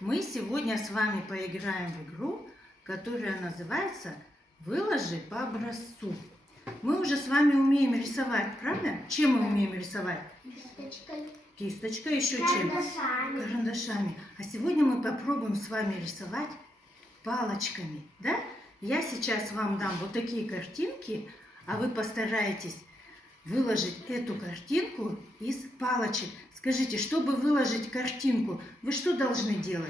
Мы сегодня с вами поиграем в игру, которая называется «Выложи по образцу». Мы уже с вами умеем рисовать, правда? Чем мы умеем рисовать? Кисточкой. Кисточкой, еще чем? Карандашами. А сегодня мы попробуем с вами рисовать палочками, да? Я сейчас вам дам вот такие картинки, а вы постарайтесь выложить эту картинку из палочек. Скажите, чтобы выложить картинку, вы что должны делать?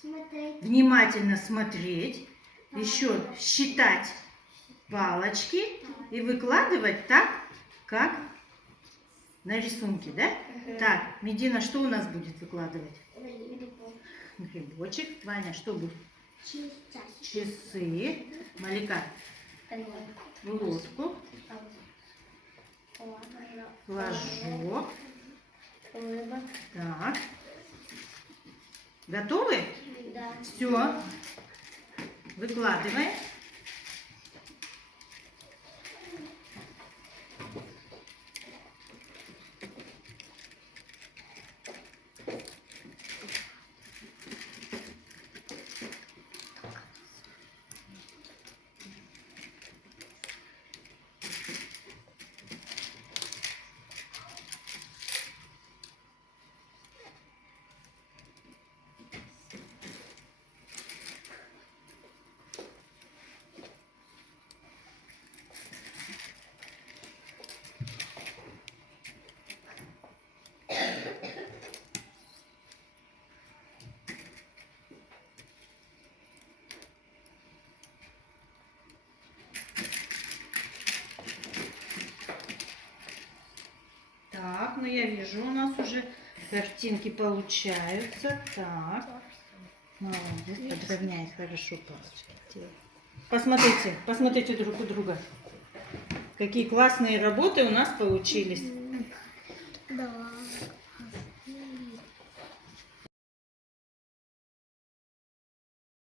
Смотреть. Внимательно смотреть, еще считать палочки и выкладывать так, как на рисунке, да? Так, Медина, что у нас будет выкладывать? Грибочек. Ваня, что будет? Часы. Малика. Лодку. Флажок. Так. Готовы? Да. Все. Выкладываем. Так, ну я вижу, у нас уже картинки получаются. Так, молодец, подровняй хорошо палочки. Посмотрите, посмотрите друг у друга. Какие классные работы у нас получились.